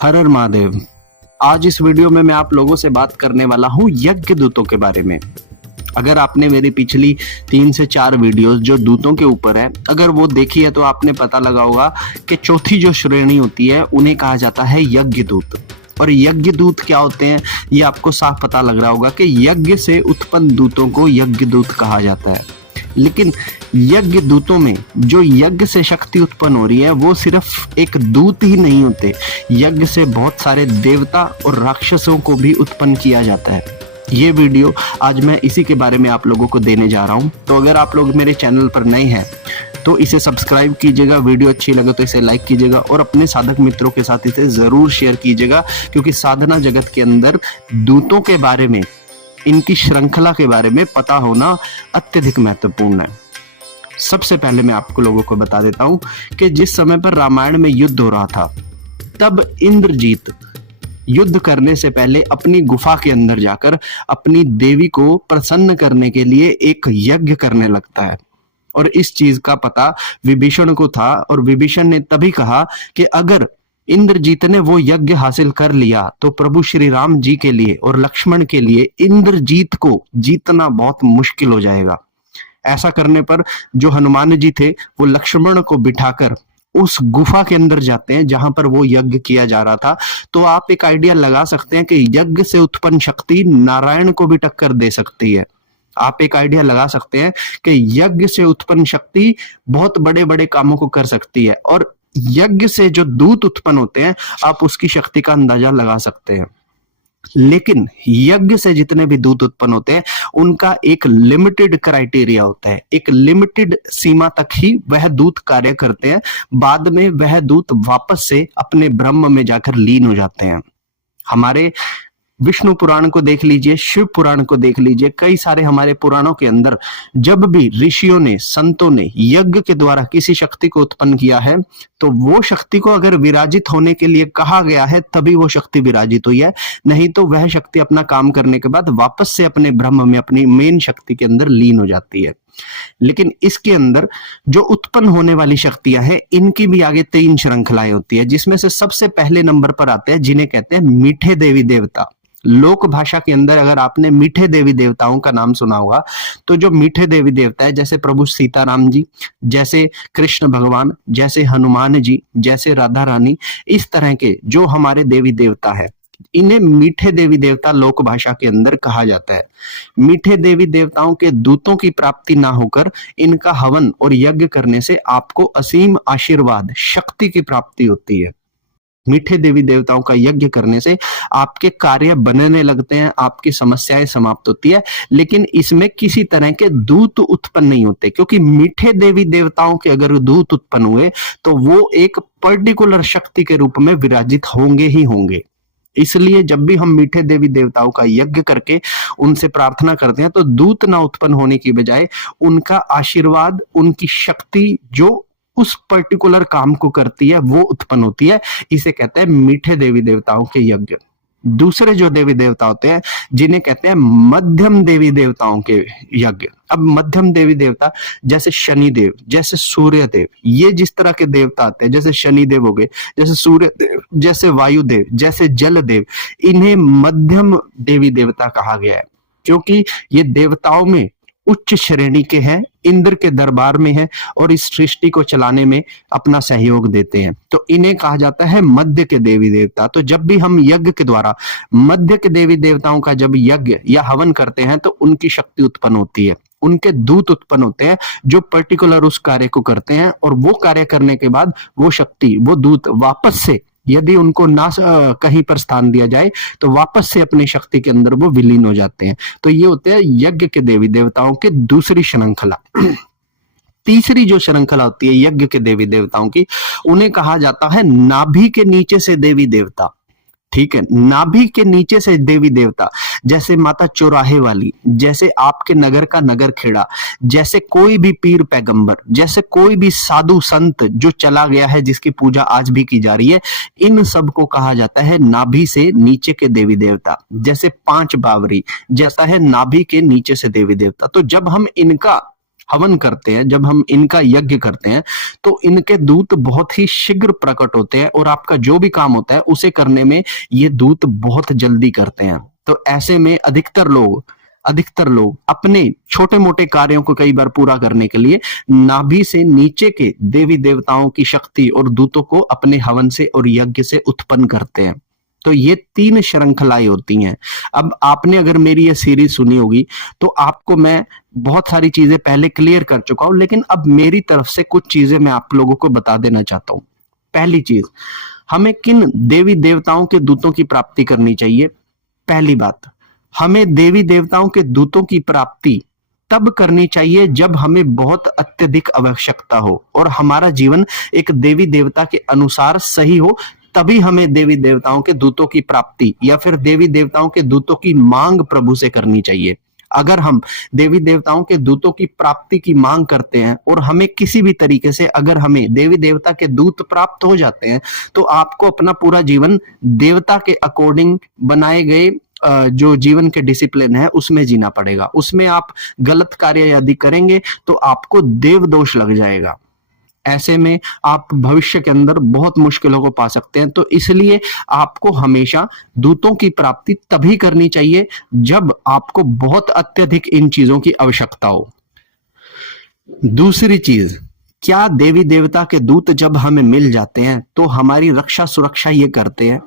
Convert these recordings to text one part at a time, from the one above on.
हर हर महादेव। आज इस वीडियो में मैं आप लोगों से बात करने वाला हूं यज्ञ दूतों के बारे में। अगर आपने मेरी पिछली 3 से 4 वीडियोस जो दूतों के ऊपर है अगर वो देखी है तो आपने पता लगा होगा कि चौथी जो श्रेणी होती है उन्हें कहा जाता है यज्ञ दूत। और यज्ञ दूत क्या होते हैं ये आपको साफ पता लग रहा होगा कि यज्ञ से उत्पन्न दूतों को यज्ञ दूत कहा जाता है। लेकिन यज्ञ दूतों में जो यज्ञ से शक्ति उत्पन्न हो रही है वो सिर्फ एक दूत ही नहीं होते, यज्ञ से बहुत सारे देवता और राक्षसों को भी उत्पन्न किया जाता है। ये वीडियो आज मैं इसी के बारे में आप लोगों को देने जा रहा हूं। तो अगर आप लोग मेरे चैनल पर नए हैं तो इसे सब्सक्राइब कीजिएगा, वीडियो अच्छी लगे तो इसे लाइक कीजिएगा और अपने साधक मित्रों के साथ इसे जरूर शेयर कीजिएगा, क्योंकि साधना जगत के अंदर दूतों के बारे में, इनकी श्रृंखला के बारे में पता होना अत्यधिक महत्वपूर्ण है। सबसे पहले मैं आपको लोगों को बता देता हूं कि जिस समय पर रामायण में युद्ध हो रहा था तब इंद्रजीत युद्ध करने से पहले अपनी गुफा के अंदर जाकर अपनी देवी को प्रसन्न करने के लिए एक यज्ञ करने लगता है। और इस चीज का पता विभीषण को था और विभीषण ने तभी कहा कि अगर इंद्रजीत ने वो यज्ञ हासिल कर लिया तो प्रभु श्री राम जी के लिए और लक्ष्मण के लिए इंद्रजीत को जीतना बहुत मुश्किल हो जाएगा। ऐसा करने पर जो हनुमान जी थे वो लक्ष्मण को बिठाकर उस गुफा के अंदर जाते हैं जहां पर वो यज्ञ किया जा रहा था। तो आप एक आइडिया लगा सकते हैं कि यज्ञ से उत्पन्न शक्ति नारायण को भी टक्कर दे सकती है। आप एक आइडिया लगा सकते हैं कि यज्ञ से उत्पन्न शक्ति बहुत बड़े बड़े कामों को कर सकती है, और यज्ञ से जो दूत उत्पन्न होते हैं आप उसकी शक्ति का अंदाजा लगा सकते हैं। लेकिन यज्ञ से जितने भी दूत उत्पन्न होते हैं उनका एक लिमिटेड क्राइटेरिया होता है, एक लिमिटेड सीमा तक ही वह दूत कार्य करते हैं। बाद में वह दूत वापस से अपने ब्रह्म में जाकर लीन हो जाते हैं। हमारे विष्णु पुराण को देख लीजिए, शिव पुराण को देख लीजिए, कई सारे हमारे पुराणों के अंदर जब भी ऋषियों ने, संतों ने यज्ञ के द्वारा किसी शक्ति को उत्पन्न किया है तो वो शक्ति को अगर विराजित होने के लिए कहा गया है तभी वो शक्ति विराजित हुई है, नहीं तो वह शक्ति अपना काम करने के बाद वापस से अपने ब्रह्म में, अपनी मेन शक्ति के अंदर लीन हो जाती है। लेकिन इसके अंदर जो उत्पन्न होने वाली शक्तियां हैं इनकी भी आगे 3 श्रृंखलाएं होती है, जिसमें से सबसे पहले नंबर पर आते हैं जिन्हें कहते हैं मीठे देवी देवता। लोक भाषा के अंदर अगर आपने मीठे देवी देवताओं का नाम सुना होगा तो जो मीठे देवी देवता है, जैसे प्रभु सीताराम जी, जैसे कृष्ण भगवान, जैसे हनुमान जी, जैसे राधा रानी, इस तरह के जो हमारे देवी देवता है इन्हें मीठे देवी देवता लोक भाषा के अंदर कहा जाता है। मीठे देवी देवताओं के दूतों की प्राप्ति ना होकर इनका हवन और यज्ञ करने से आपको असीम आशीर्वाद, शक्ति की प्राप्ति होती है। मीठे देवी देवताओं का यज्ञ करने से आपके कार्य बनने लगते हैं, आपकी समस्याएं समाप्त होती है। लेकिन इसमें किसी तरह के दूत उत्पन्न नहीं होते, क्योंकि मीठे देवी देवताओं के अगर दूत उत्पन्न हुए तो वो एक पर्टिकुलर शक्ति के रूप में विराजित होंगे ही होंगे। इसलिए जब भी हम मीठे देवी देवताओं का यज्ञ करके उनसे प्रार्थना करते हैं तो दूत ना उत्पन्न होने की बजाय उनका आशीर्वाद, उनकी शक्ति जो उस पर्टिकुलर काम को करती है वो उत्पन्न होती है। इसे कहते हैं मीठे देवी देवताओं के यज्ञ। दूसरे जो देवी देवता होते हैं जिन्हें कहते हैं मध्यम देवी देवताओं के यज्ञ। अब मध्यम देवी देवता जैसे शनि देव, जैसे सूर्य देव, ये जिस तरह के देवता आते हैं, जैसे शनि देव हो गए, जैसे सूर्य देव, जैसे वायु देव, जैसे जल देव, इन्हें मध्यम देवी देवता कहा गया है, क्योंकि ये देवताओं में उच्च श्रेणी के हैं, इंद्र के दरबार में है और इस सृष्टि को चलाने में अपना सहयोग देते हैं। तो इन्हें कहा जाता है मध्य के देवी देवता। तो जब भी हम यज्ञ के द्वारा मध्य के देवी देवताओं का जब यज्ञ या हवन करते हैं तो उनकी शक्ति उत्पन्न होती है, उनके दूत उत्पन्न होते हैं जो पर्टिकुलर उस कार्य को करते हैं, और वो कार्य करने के बाद वो शक्ति, वो दूत वापस से, यदि उनको ना कहीं पर स्थान दिया जाए तो वापस से अपनी शक्ति के अंदर वो विलीन हो जाते हैं। तो ये होते हैं यज्ञ के देवी देवताओं के दूसरी श्रृंखला। तीसरी जो श्रृंखला होती है यज्ञ के देवी देवताओं की, उन्हें कहा जाता है नाभि के नीचे से देवी देवता। ठीक है, नाभि के नीचे से देवी देवता, जैसे माता चौराहे वाली, जैसे आपके नगर का नगर खेड़ा, जैसे कोई भी पीर पैगंबर, जैसे कोई भी साधु संत जो चला गया है जिसकी पूजा आज भी की जा रही है, इन सब को कहा जाता है नाभि से नीचे के देवी देवता। जैसे 5 बावरी जैसा है नाभि के नीचे से देवी देवता। तो जब हम इनका हवन करते हैं, जब हम इनका यज्ञ करते हैं, तो इनके दूत बहुत ही शीघ्र प्रकट होते हैं और आपका जो भी काम होता है उसे करने में ये दूत बहुत जल्दी करते हैं। तो ऐसे में अधिकतर लोग अपने छोटे मोटे कार्यों को कई बार पूरा करने के लिए नाभि से नीचे के देवी देवताओं की शक्ति और दूतों को अपने हवन से और यज्ञ से उत्पन्न करते हैं। तो ये 3 श्रृंखलाएं होती हैं। अब आपने अगर मेरी ये सीरीज सुनी होगी तो आपको मैं बहुत सारी चीजें पहले क्लियर कर चुका हूं, लेकिन अब मेरी तरफ से कुछ चीजें मैं आप लोगों को बता देना चाहता हूं। पहली चीज, हमें किन देवी देवताओं के दूतों की प्राप्ति करनी चाहिए? पहली बात, हमें देवी देवताओं के दूतों की प्राप्ति तब करनी चाहिए जब हमें बहुत अत्यधिक आवश्यकता हो और हमारा जीवन एक देवी देवता के अनुसार सही हो, तभी हमें देवी देवताओं के दूतों की प्राप्ति या फिर देवी देवताओं के दूतों की मांग प्रभु से करनी चाहिए। अगर हम देवी देवताओं के दूतों की प्राप्ति की मांग करते हैं और हमें किसी भी तरीके से अगर हमें देवी देवता के दूत प्राप्त हो जाते हैं, तो आपको अपना पूरा जीवन देवता के अकॉर्डिंग बनाए गए जो जीवन के डिसिप्लिन है उसमें जीना पड़ेगा। उसमें आप गलत कार्य यदि करेंगे तो आपको देव दोष लग जाएगा। ऐसे में आप भविष्य के अंदर बहुत मुश्किलों को पा सकते हैं। तो इसलिए आपको हमेशा दूतों की प्राप्ति तभी करनी चाहिए जब आपको बहुत अत्यधिक इन चीजों की आवश्यकता हो। दूसरी चीज, क्या देवी देवता के दूत जब हमें मिल जाते हैं तो हमारी रक्षा सुरक्षा ये करते हैं?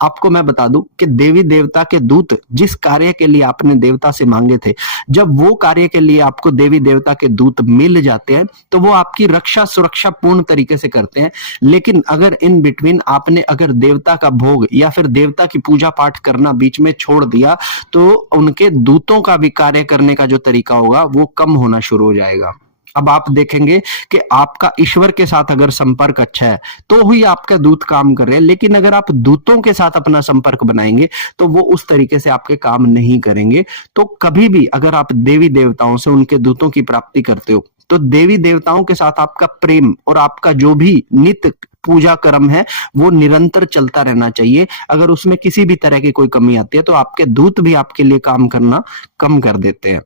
आपको मैं बता दूं कि देवी देवता के दूत जिस कार्य के लिए आपने देवता से मांगे थे, जब वो कार्य के लिए आपको देवी देवता के दूत मिल जाते हैं तो वो आपकी रक्षा सुरक्षा पूर्ण तरीके से करते हैं। लेकिन अगर इन बिटवीन आपने अगर देवता का भोग या फिर देवता की पूजा पाठ करना बीच में छोड़ दिया तो उनके दूतों का भी कार्य करने का जो तरीका होगा वो कम होना शुरू हो जाएगा। अब आप देखेंगे कि आपका ईश्वर के साथ अगर संपर्क अच्छा है तो ही आपका दूत काम कर रहे हैं, लेकिन अगर आप दूतों के साथ अपना संपर्क बनाएंगे तो वो उस तरीके से आपके काम नहीं करेंगे। तो कभी भी अगर आप देवी देवताओं से उनके दूतों की प्राप्ति करते हो तो देवी देवताओं के साथ आपका प्रेम और आपका जो भी नित्य पूजा कर्म है वो निरंतर चलता रहना चाहिए। अगर उसमें किसी भी तरह की कोई कमी आती है तो आपके दूत भी आपके लिए काम करना कम कर देते हैं।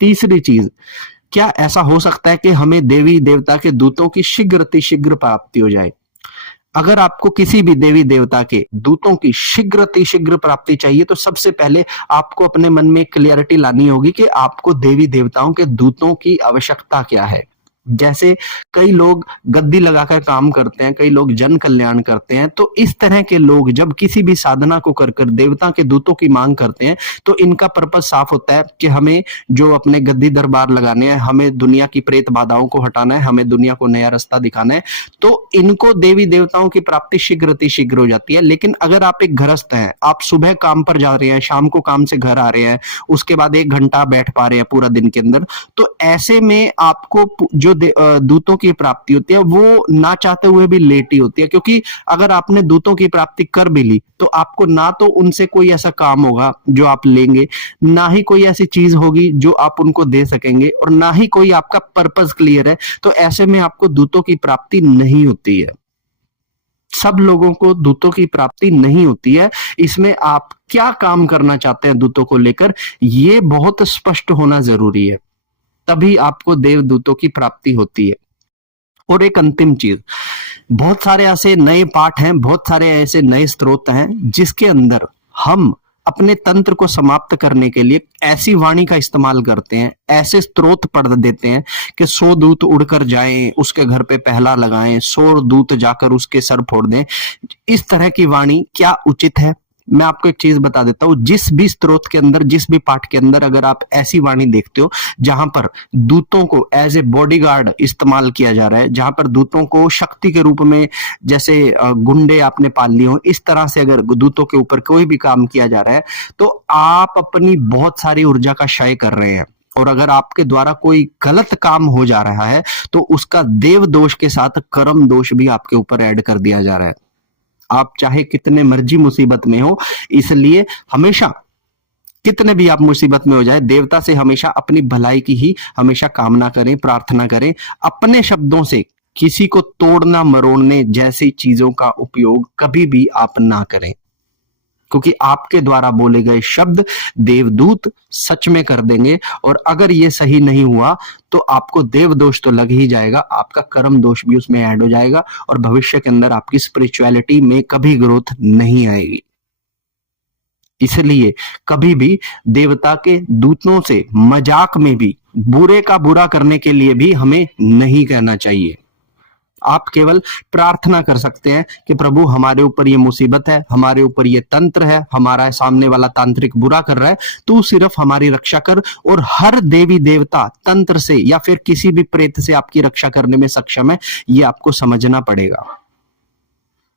तीसरी चीज, क्या ऐसा हो सकता है कि हमें देवी देवता के दूतों की शीघ्र प्राप्ति हो जाए? अगर आपको किसी भी देवी देवता के दूतों की शीघ्र प्राप्ति चाहिए तो सबसे पहले आपको अपने मन में क्लियरिटी लानी होगी कि आपको देवी देवताओं के दूतों की आवश्यकता क्या है। जैसे कई लोग गद्दी लगाकर काम करते हैं, कई लोग जन कल्याण करते हैं, तो इस तरह के लोग जब किसी भी साधना को कर देवता के दूतों की मांग करते हैं तो इनका पर्पस साफ होता है कि हमें जो अपने गद्दी दरबार लगाने हैं, हमें दुनिया की प्रेत बाधाओं को हटाना है, हमें दुनिया को नया रास्ता दिखाना है। तो इनको देवी देवताओं की प्राप्ति शीघ्र हो जाती है। लेकिन अगर आप एक गृहस्थ हैं, आप सुबह काम पर जा रहे हैं, शाम को काम से घर आ रहे हैं, उसके बाद 1 घंटा बैठ पा रहे हैं पूरा दिन के अंदर, तो ऐसे में आपको जो दूतों की प्राप्ति होती है वो ना चाहते हुए भी लेट ही होती है। क्योंकि अगर आपने दूतों की प्राप्ति कर भी ली तो आपको ना तो उनसे कोई ऐसा काम होगा जो आप लेंगे, ना ही कोई ऐसी चीज होगी जो आप उनको दे सकेंगे, और ना ही कोई आपका पर्पस क्लियर है। तो ऐसे में आपको दूतों की प्राप्ति नहीं होती है। सब लोगों को दूतों की प्राप्ति नहीं होती है। इसमें आप क्या काम करना चाहते हैं दूतों को लेकर, ये बहुत स्पष्ट होना जरूरी है, तभी आपको देवदूतों की प्राप्ति होती है। और एक अंतिम चीज, बहुत सारे ऐसे नए पाठ हैं, बहुत सारे ऐसे नए स्रोत हैं जिसके अंदर हम अपने तंत्र को समाप्त करने के लिए ऐसी वाणी का इस्तेमाल करते हैं, ऐसे स्रोत पढ़ देते हैं कि 100 दूत उड़कर जाएं, उसके घर पे पहला लगाएं, 100 दूत जाकर उसके सर फोड़ दें। इस तरह की वाणी क्या उचित है? मैं आपको एक चीज बता देता हूं, जिस भी स्रोत के अंदर, जिस भी पाठ के अंदर अगर आप ऐसी वाणी देखते हो जहां पर दूतों को एज ए बॉडीगार्ड इस्तेमाल किया जा रहा है, जहां पर दूतों को शक्ति के रूप में जैसे गुंडे आपने पाल लिए हो, इस तरह से अगर दूतों के ऊपर कोई भी काम किया जा रहा है तो आप अपनी बहुत सारी ऊर्जा का क्षय कर रहे हैं। और अगर आपके द्वारा कोई गलत काम हो जा रहा है तो उसका देव दोष के साथ कर्म दोष भी आपके ऊपर ऐड कर दिया जा रहा है। आप चाहे कितने मर्जी मुसीबत में हो, इसलिए हमेशा कितने भी आप मुसीबत में हो जाए, देवता से हमेशा अपनी भलाई की ही हमेशा कामना करें, प्रार्थना करें। अपने शब्दों से किसी को तोड़ना मरोड़ने जैसी चीजों का उपयोग कभी भी आप ना करें। क्योंकि आपके द्वारा बोले गए शब्द देवदूत सच में कर देंगे। और अगर ये सही नहीं हुआ तो आपको देव दोष तो लग ही जाएगा, आपका कर्म दोष भी उसमें ऐड हो जाएगा और भविष्य के अंदर आपकी स्पिरिचुअलिटी में कभी ग्रोथ नहीं आएगी। इसलिए कभी भी देवता के दूतों से मजाक में भी, बुरे का बुरा करने के लिए भी हमें नहीं कहना चाहिए। आप केवल प्रार्थना कर सकते हैं कि प्रभु हमारे ऊपर ये मुसीबत है, हमारे ऊपर ये तंत्र है, हमारा सामने वाला तांत्रिक बुरा कर रहा है, तू सिर्फ हमारी रक्षा कर। और हर देवी देवता तंत्र से या फिर किसी भी प्रेत से आपकी रक्षा करने में सक्षम है, ये आपको समझना पड़ेगा।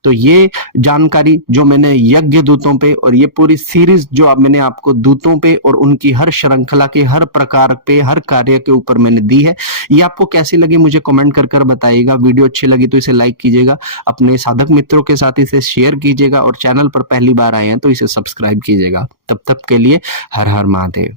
तो ये जानकारी जो मैंने यज्ञ दूतों पे और ये पूरी सीरीज जो अब मैंने आपको दूतों पे और उनकी हर श्रृंखला के हर प्रकार पे हर कार्य के ऊपर मैंने दी है, ये आपको कैसी लगी मुझे कमेंट कर कर बताइएगा। वीडियो अच्छी लगी तो इसे लाइक कीजिएगा, अपने साधक मित्रों के साथ इसे शेयर कीजिएगा और चैनल पर पहली बार आए हैं तो इसे सब्सक्राइब कीजिएगा। तब तक के लिए हर हर महादेव।